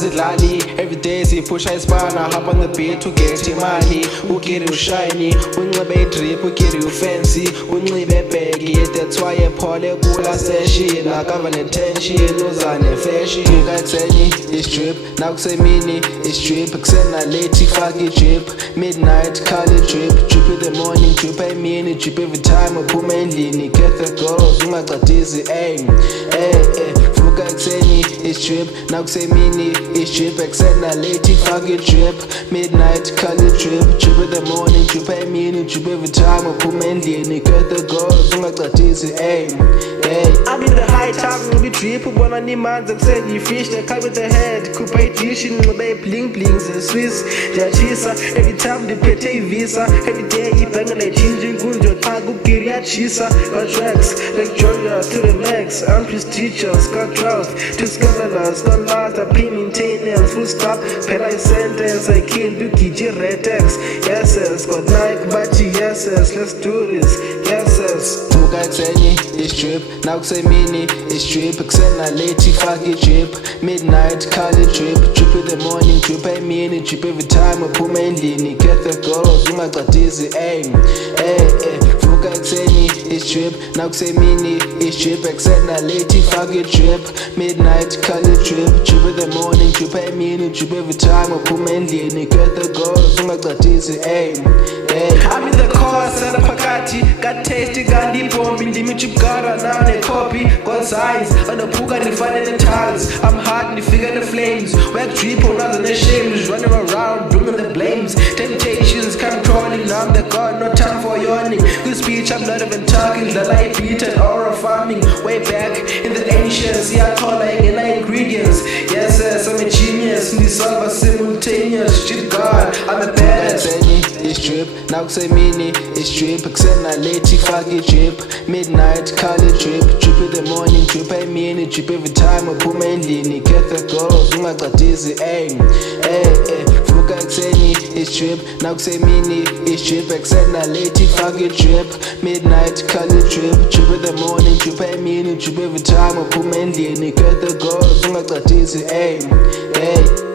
azidlali. Every day siyipusha isibana, hop on the beat uget imali. Ukiri ushiny, unxibe idrip, ukiri ufancy, unxibe bhegi, that's why ephole kula session. Akava netension, uza nefashion. Vuka ekuseni isdrip, nakusemini isdrip, kusena late ifake idrip, midnight color drip, drip in the morning, drip emini, drip every time uphume endlini. Get the girls, ungacatisi, ayy, vuka ekuseni isdrip, nakusemini isdrip, kusena late ifake drip, midnight color drip, drip in the morning, drip emini, drip every time uphume endlini. Get the girls, ungacatisi, ayy. I'm in the high top, ngibe drip, ubona nimanzi ekuseni yifish, they come with the head, khupha idishi, ngibe bling bling ze-Swiss, ndiyatshisa, every time ndiphethe ivisa, every day ibhenge lechinja, inkunzi yoxhaka, ukiri yatshisa, got tracks, like Georgia to the max, I'm prestigious, got trust, to scandalous, got lost, I pay maintenance, full stop, phela i-sentence, I killed ukiji retex, yes, got Nike, Bachi, yes, let's do this, yes. Vuka ekuseni isdrip, nakusemini isdrip, kusena late ifake drip, midnight color drip, drip in the morning, drip emini, drip every time uphume endlini. Get the girls, ungacatisi, ayy, vuka ekuseni isdrip, nakusemini isdrip, kusena late ifake drip, midnight color drip, drip in the morning, drip emini, drip every time uphume endlini. Get the girls, ungacatisi, ayy. I'm in the car, set up phakathi, got tasty, got deep bomb, ndimi chipgara, now ne copy, got signs, anaphuka ndifanele tongues, I'm hot, ndifika the flames, work drip, another the shames, running around, bringing the blames, temptations, controlling, now I'm the god, no time for yawning, good speech, I'm not even talking, the light beat and aura farming, way back in the ancients, yeah, I call like ingredients, yes, I'm a genius, ndisolve simultaneous, shit god, I'm a badass. Isdrip, nakusemini isdrip, kusena late ifake drip, midnight color drip, drip in the morning, drip emini, drip every time uphume endlini. Get the girls, ungacatisi, ayy, vuka ekuseni isdrip, nakusemini isdrip, kusena late ifake drip, midnight color drip, drip in the morning, drip emini, drip every time uphume endlini. Get the girls, ungacatisi, ayy.